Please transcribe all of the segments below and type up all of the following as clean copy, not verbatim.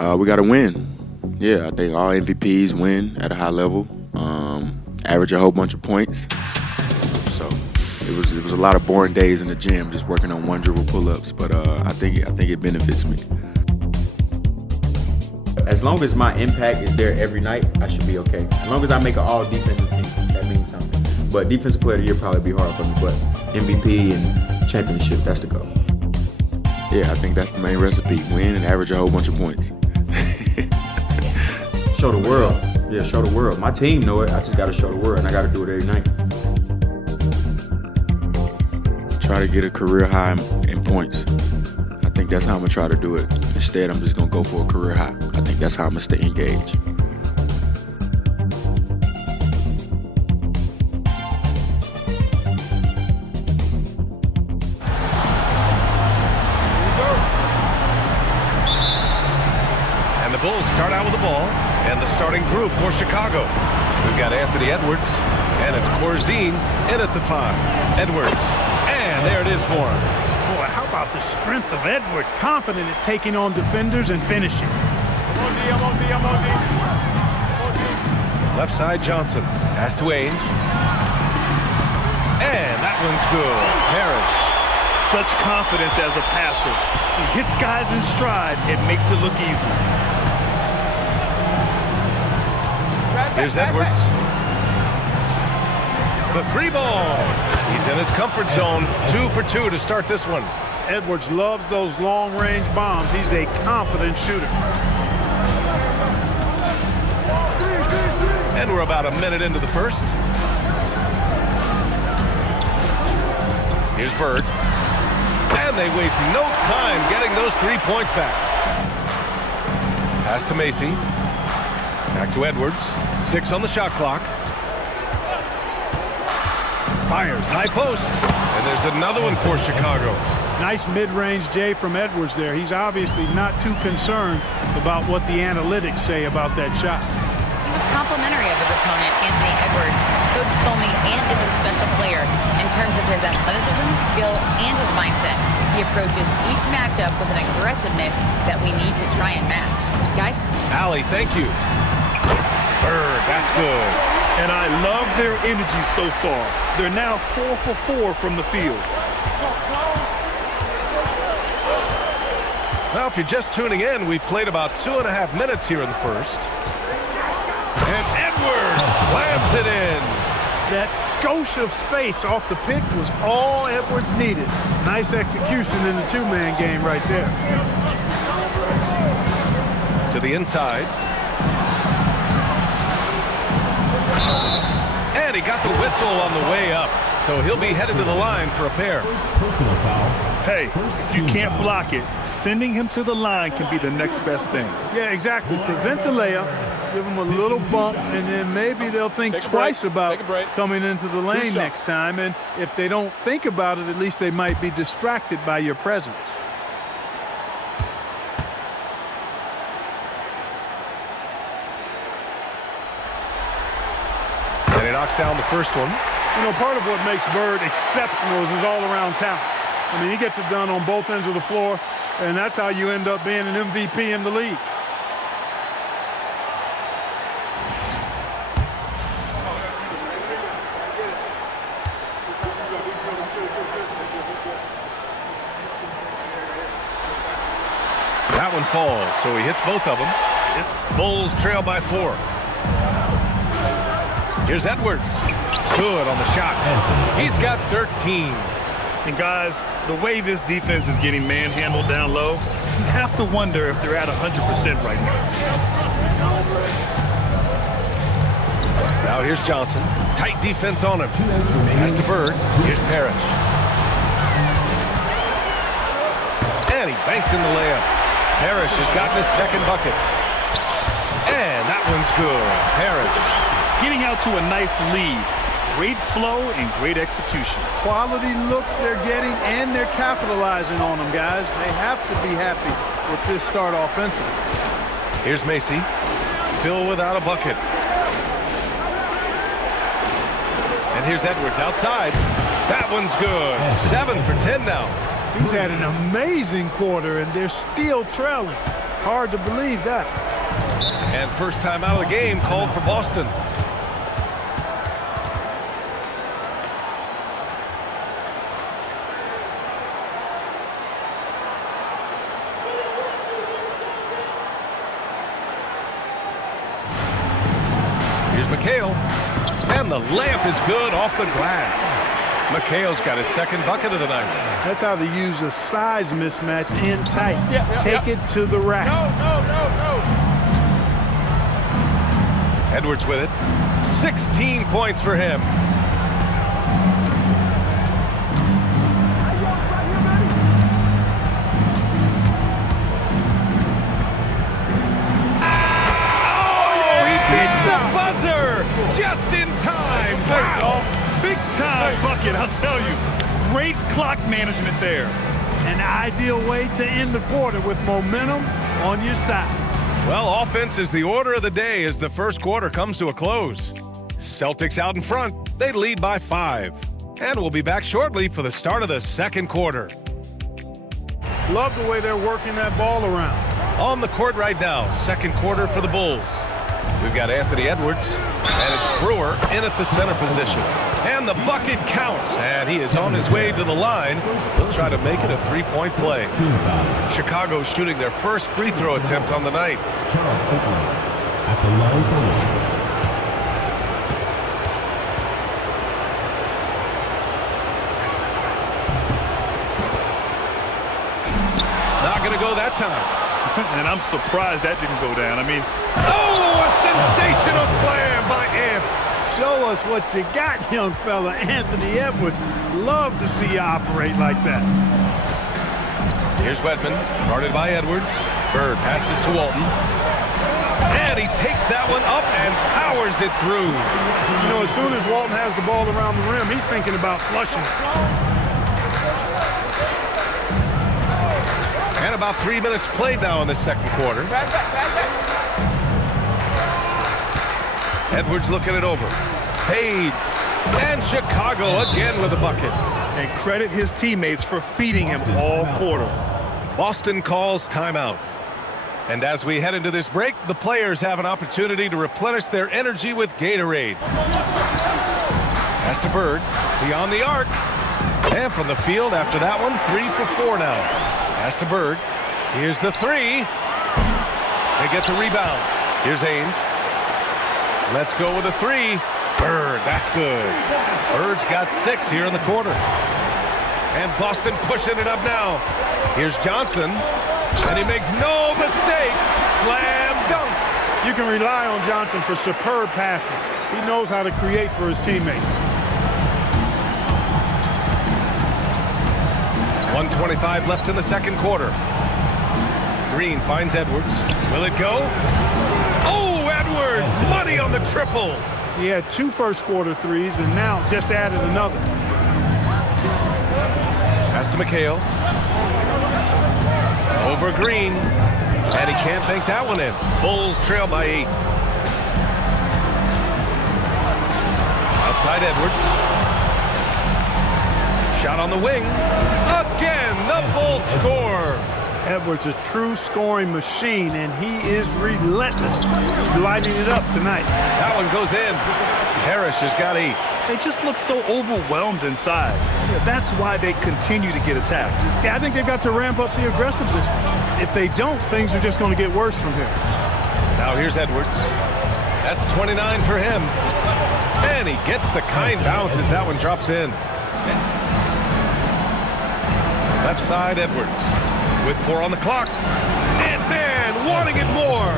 We got to win. Yeah, I think all MVPs win at a high level, average a whole bunch of points. So it was a lot of boring days in the gym, just working on one dribble pull-ups. But I think it benefits me. As long as my impact is there every night, I should be okay. As long as I make an all-defensive team, that means something. But defensive player of the year probably be hard for me. But MVP and championship, that's the goal. Yeah, I think that's the main recipe: win and average a whole bunch of points. Show the world. Yeah, show the world. My team know it. I just got to show the world, and I got to do it every night. Try to get a career high in points. I think that's how I'm going to try to do it. Instead, I'm just going to go for a career high. I think that's how I'm going to stay engaged. And the Bulls start out with the ball. And the starting group for Chicago. We've got Anthony Edwards, and it's Corzine in at the 5. Edwards, and there it is for him. Boy, how about the strength of Edwards? Confident at taking on defenders and finishing. Left side, Johnson. Pass to Ainge. And that one's good. Parrish. Such confidence as a passer. He hits guys in stride. It makes it look easy. Here's Edwards. The 3 ball. He's in his comfort zone. 2 for 2 to start this one. Edwards loves those long-range bombs. He's a confident shooter. And we're about a minute into the first. Here's Bird. And they waste no time getting those 3 points back. Pass to Macy. Back to Edwards. 6 on the shot clock. Fires, high post. And there's another one for Chicago. Nice mid-range J from Edwards there. He's obviously not too concerned about what the analytics say about that shot. He was complimentary of his opponent, Anthony Edwards. Coach told me Ant is a special player in terms of his athleticism, skill, and his mindset. He approaches each matchup with an aggressiveness that we need to try and match. Guys? Allie, thank you. Bird, that's good. And I love their energy so far. They're now 4 for 4 from the field. Well, if you're just tuning in, we played about 2.5 minutes here in the first. And Edwards slams it in. That skosh of space off the pick was all Edwards needed. Nice execution in the 2-man game right there. To the inside. And he got the whistle on the way up. So he'll be headed to the line for a pair. Hey, if you can't block it, sending him to the line can be the next best thing. Yeah, exactly. Prevent the layup, give him a little bump, and then maybe they'll think twice about coming into the lane next time. And if they don't think about it, at least they might be distracted by your presence. And he knocks down the first one. You know, part of what makes Bird exceptional is his all-around talent. I mean, he gets it done on both ends of the floor, and that's how you end up being an MVP in the league. That one falls, so he hits both of them. Bulls trail by 4. Here's Edwards. Good on the shot. He's got 13. And guys, the way this defense is getting manhandled down low, you have to wonder if they're at 100% right now. Now here's Johnson. Tight defense on him. Pass to Bird. Here's Parrish. And he banks in the layup. Parrish has gotten his second bucket. And that one's good. Parrish. Getting out to a nice lead. Great flow and great execution. Quality looks they're getting, and they're capitalizing on them, guys. They have to be happy with this start offensively. Here's Macy. Still without a bucket. And here's Edwards outside. That one's good. 7 for 10 now. He's had an amazing quarter, and they're still trailing. Hard to believe that. And first time out of the game called for Boston. Here's McHale. And the layup is good off the glass. McHale's got his second bucket of the night. That's how they use a size mismatch in tight. Take it to the rack. Edwards with it. 16 points for him. Oh, he beats the buzzer just in time. Wow. Big time bucket, I'll tell you. Great clock management there. An ideal way to end the quarter with momentum on your side. Well, offense is the order of the day as the first quarter comes to a close. Celtics out in front. They lead by 5. And we'll be back shortly for the start of the second quarter. Love the way they're working that ball around. On the court right now, second quarter for the Bulls. We've got Anthony Edwards, and it's Brewer in at the center position. And the bucket counts, and he is on his way to the line. He'll try to make it a three-point play. Chicago shooting their first free throw attempt on the night. Charles Quigley at the line for Not going to go that time. And I'm surprised that didn't go down. I mean, oh, a sensational slam by Amp. show us what you got, young fella. Anthony Edwards. Love to see you operate like that. Here's Wedman, guarded by Edwards. Bird passes to Walton. And he takes that one up and powers it through. You know, as soon as Walton has the ball around the rim, he's thinking about flushing. And about 3 minutes played now in the second quarter. Edwards looking it over. Fades. And Chicago again with a bucket. And credit his teammates for feeding him all quarter. Boston calls timeout. And as we head into this break, the players have an opportunity to replenish their energy with Gatorade. Pass to Bird, beyond the arc. And from the field after that one, 3 for 4 now. Pass to Bird. Here's the three. They get the rebound. Here's Ames. Let's go with a three. Bird, that's good. Bird's got 6 here in the quarter. And Boston pushing it up now. Here's Johnson. And he makes no mistake. Slam dunk. You can rely on Johnson for superb passing. He knows how to create for his teammates. 1:25 left in the second quarter. Green finds Edwards. Will it go? Oh, Edwards! Money on the triple. He had 2 first quarter threes and now just added another. Pass to McHale. Over Green. And he can't bank that one in. Bulls trail by 8. Outside Edwards. Shot on the wing. Again, the Bulls score. Edwards, a true scoring machine, and he is relentless. He's lighting it up tonight. That one goes in. Harris has got 8. They just look so overwhelmed inside. Yeah, that's why they continue to get attacked. Yeah, I think they've got to ramp up the aggressiveness. If they don't, things are just going to get worse from here. Now here's Edwards. That's 29 for him. And he gets the kind bounce as that one drops in. Left side, Edwards. With 4 on the clock. And man, wanting it more.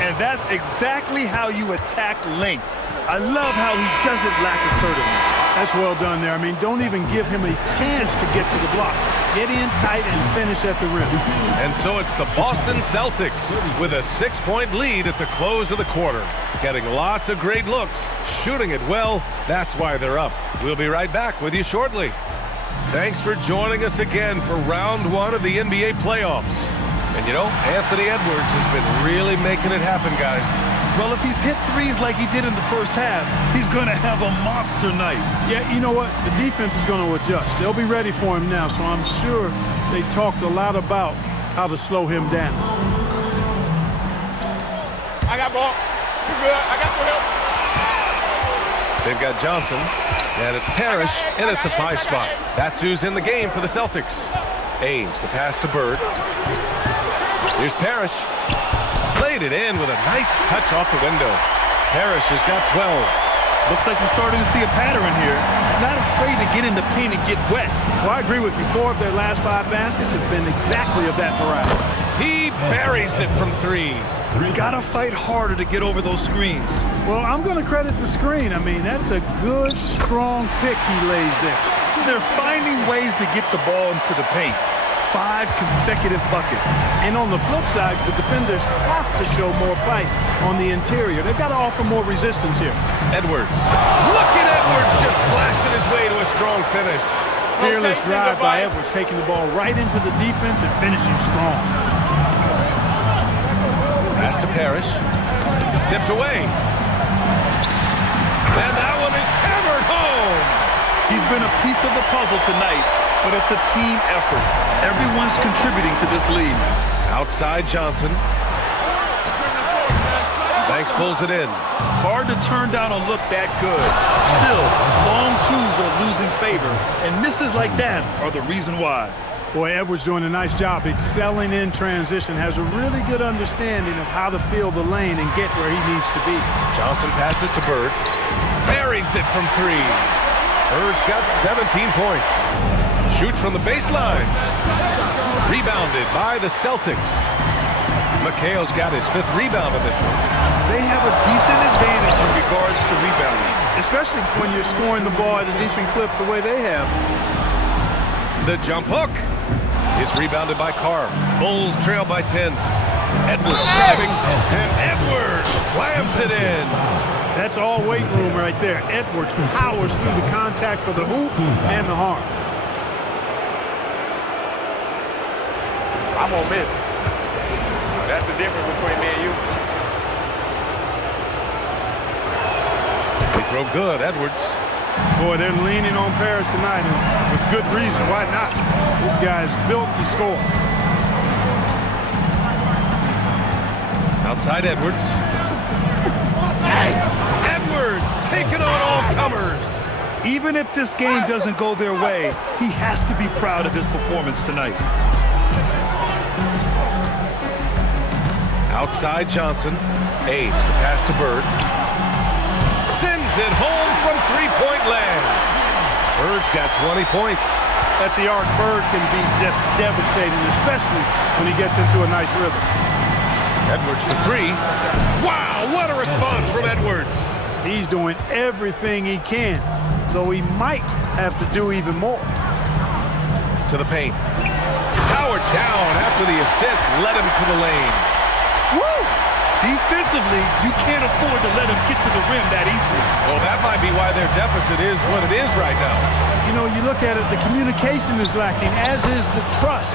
And that's exactly how you attack length. I love how he doesn't lack assertiveness. That's well done there. I mean, don't even give him a chance to get to the block. Get in tight and finish at the rim. And so it's the Boston Celtics with a 6-point lead at the close of the quarter. Getting lots of great looks, shooting it well. That's why they're up. We'll be right back with you shortly. Thanks for joining us again for round 1 of the NBA playoffs. And you know, Anthony Edwards has been really making it happen, guys. Well, if he's hit threes like he did in the first half, he's going to have a monster night. Yeah, you know what? The defense is going to adjust. They'll be ready for him now, so I'm sure they talked a lot about how to slow him down. I got ball. You good? I got your help. They've got Johnson, and it's Parrish in at the 5 spot. That's who's in the game for the Celtics. Ames, the pass to Bird. Here's Parrish. Played it in with a nice touch off the window. Parrish has got 12. Looks like we're starting to see a pattern here. Not afraid to get in the paint and get wet. Well, I agree with you. 4 of their last 5 baskets have been exactly of that variety. He buries it from 3. Gotta fight harder to get over those screens. Well, I'm going to credit the screen. I mean, that's a good, strong pick he lays there. So they're finding ways to get the ball into the paint. 5 consecutive buckets. And on the flip side, the defenders have to show more fight on the interior. They've got to offer more resistance here. Edwards. Look at Edwards just slashing his way to a strong finish. Fearless drive by Edwards, taking the ball right into the defense and finishing strong. Pass to Parrish. Tipped away. And that one is hammered home. He's been a piece of the puzzle tonight, but it's a team effort. Everyone's contributing to this lead. Outside Johnson. Banks pulls it in. Hard to turn down a look that good. Still, long twos are losing favor, and misses like that are the reason why. Boy, Edwards doing a nice job excelling in transition, has a really good understanding of how to feel the lane and get where he needs to be. Johnson passes to Bird. Buries it from 3. Bird's got 17 points. Shoots from the baseline. Rebounded by the Celtics. McHale's got his 5th rebound in this one. They have a decent advantage in regards to rebounding. Especially when you're scoring the ball at a decent clip the way they have. The jump hook. It's rebounded by Carr. Bulls trail by 10. Edwards driving, and Edwards slams it in. That's all weight room right there. Edwards powers through the contact for the hoop and the harm. I'm gonna miss. That's the difference between me and you. They throw good, Edwards. Boy, they're leaning on Parrish tonight, and with good reason. Why not? This guy's built to score. Outside Edwards. Edwards taking on all comers. Even if this game doesn't go their way, he has to be proud of his performance tonight. Outside Johnson. Ames, the pass to Bird. Sends it home from 3-point land. Bird's got 20 points. At the arc, Bird can be just devastating, especially when he gets into a nice rhythm. Edwards for 3. Wow, what a response from Edwards. He's doing everything he can, though he might have to do even more. To the paint. Powered down after the assist led him to the lane. Woo! Defensively, you can't afford to let him get to the rim that easily. Well, that might be why their deficit is what it is right now. You know, you look at it, the communication is lacking, as is the trust.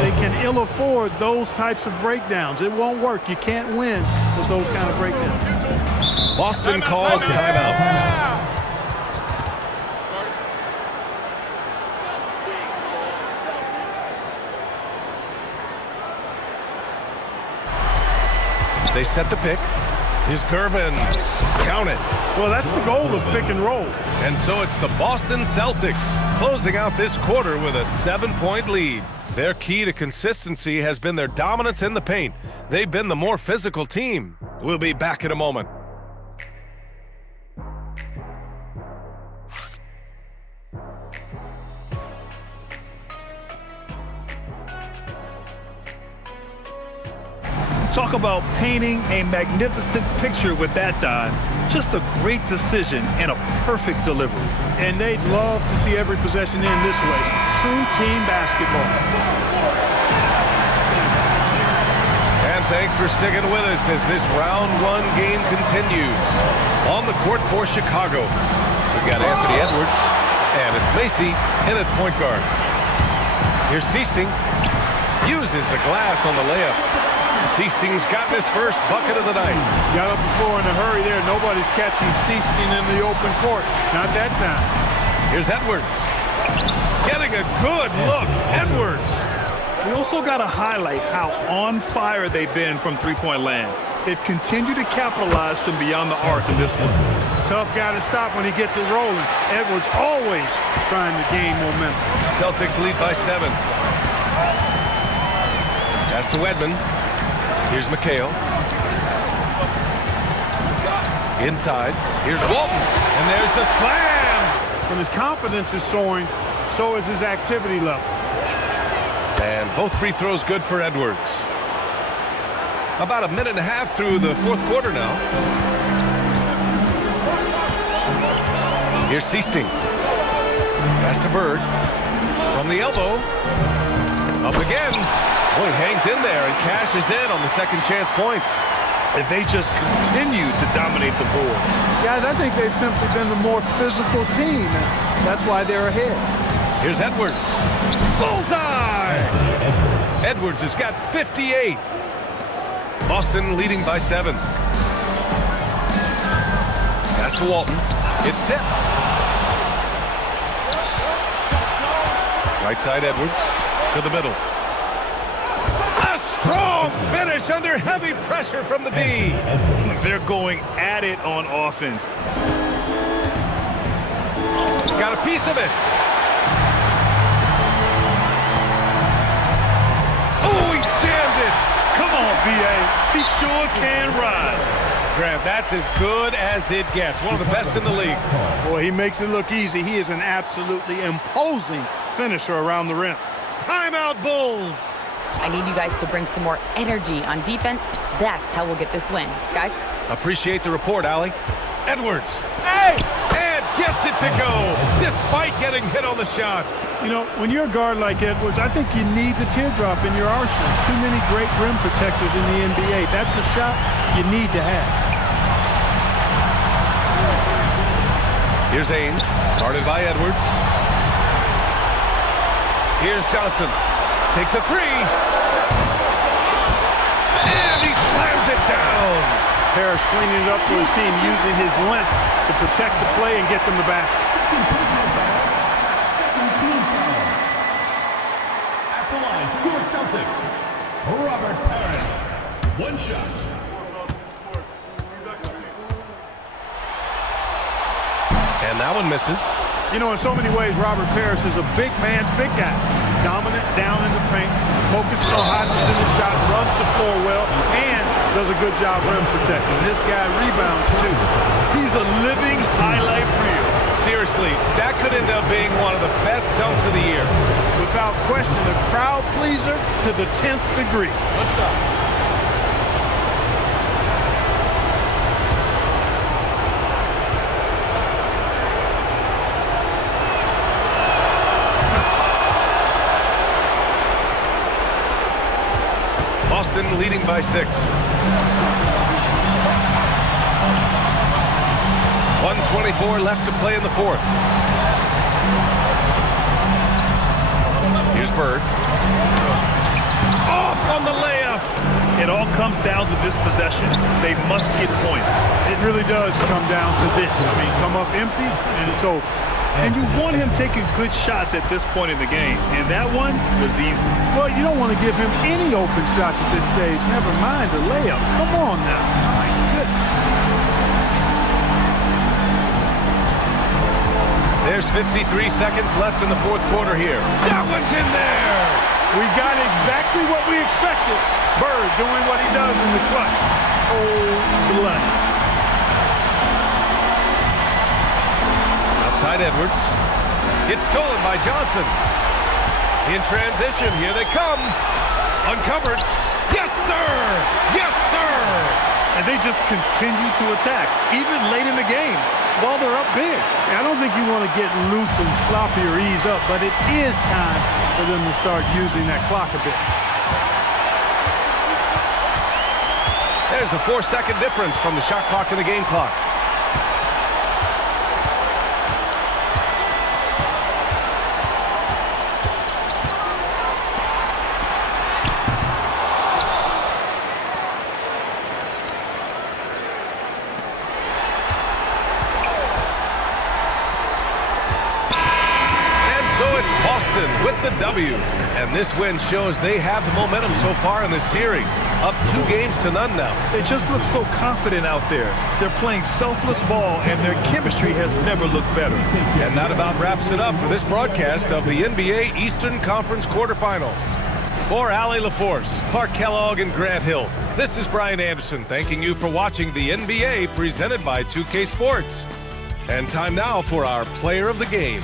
They can ill afford those types of breakdowns. It won't work. You can't win with those kind of breakdowns. Boston calls timeout. They set the pick. Here's Gervin. Count it. Well, that's the goal of pick and roll. And so it's the Boston Celtics closing out this quarter with a 7-point lead. Their key to consistency has been their dominance in the paint. They've been the more physical team. We'll be back in a moment. Talk about painting a magnificent picture with that dime. Just a great decision and a perfect delivery. And they'd love to see every possession end this way. True team basketball. And thanks for sticking with us as this round 1 game continues. On the court for Chicago, we've got Anthony Edwards, and it's Macy in at point guard. Here's Seasting. Uses the glass on the layup. Seasting's got his first bucket of the night. Got up before in a hurry there. Nobody's catching Seasting in the open court. Not that time. Here's Edwards. Getting a good look. Edwards. We also got to highlight how on fire they've been from three-point land. They've continued to capitalize from beyond the arc in this one. Tough guy to stop when he gets it rolling. Edwards always trying to gain momentum. Celtics lead by 7. Pass to Wedman. Here's McHale. Inside. Here's Walton. And there's the slam. When his confidence is soaring, so is his activity level. And both free throws good for Edwards. About a minute and a half through the fourth quarter now. Here's Seasting. Pass to Bird. From the elbow. Up again. Boy, hangs in there and cashes in on the second chance points. If they just continue to dominate the boards. Guys, I think they've simply been the more physical team, and that's why they're ahead. Here's Edwards. Bullseye! Edwards has got 58. Boston leading by 7. Pass to Walton. It's tipped. Right side Edwards to the middle. A strong finish under heavy pressure from the D. They're going at it on offense. Got a piece of it. Oh, he jammed it. Come on, B.A. He sure can rise. Graham, that's as good as it gets. One of the best in the league. Boy, he makes it look easy. He is an absolutely imposing finisher around the rim. Timeout, Bulls. I need you guys to bring some more energy on defense. That's how we'll get this win. Guys? Appreciate the report, Allie. Edwards. Hey! And gets it to go, despite getting hit on the shot. You know, when you're a guard like Edwards, I think you need the teardrop in your arsenal. Too many great rim protectors in the NBA. That's a shot you need to have. Here's Ames, guarded by Edwards. Here's Johnson. Takes a three. And he slams it down. Harris cleaning it up for his team, using his length to protect the play and get them the basket. At the line for your Celtics, Robert Parrish. One shot. And that one misses. You know, in so many ways, Robert Parrish is a big man's big guy. Dominant down in the paint, focuses on high percentage shots, runs the floor well, and does a good job rim protecting. This guy rebounds, too. He's a living highlight reel. Seriously, that could end up being one of the best dunks of the year. Without question, a crowd pleaser to the 10th degree. What's up? Boston leading by 6. 1:24 left to play in the fourth. Here's Bird. Off on the layup. It all comes down to this possession. They must get points. It really does come down to this. I mean, come up empty, and it's over. And you want him taking good shots at this point in the game. And that one was easy. Well, you don't want to give him any open shots at this stage. Never mind the layup. Come on now. My goodness. There's 53 seconds left in the fourth quarter here. That one's in there. We got exactly what we expected. Bird doing what he does in the clutch. Cold-blooded. Outside Edwards. It's stolen by Johnson. In transition, here they come. Uncovered. Yes, sir! Yes, sir! And they just continue to attack, even late in the game, while they're up big. I don't think you want to get loose and sloppy or ease up, but it is time for them to start using that clock a bit. There's a 4-second difference from the shot clock and the game clock. Houston with the W. And this win shows they have the momentum so far in this series. Up 2 games to none now. They just look so confident out there. They're playing selfless ball, and their chemistry has never looked better. And that about wraps it up for this broadcast of the NBA Eastern Conference quarterfinals. For Allie LaForce, Clark Kellogg, and Grant Hill, this is Brian Anderson thanking you for watching the NBA presented by 2K Sports. And time now for our player of the game.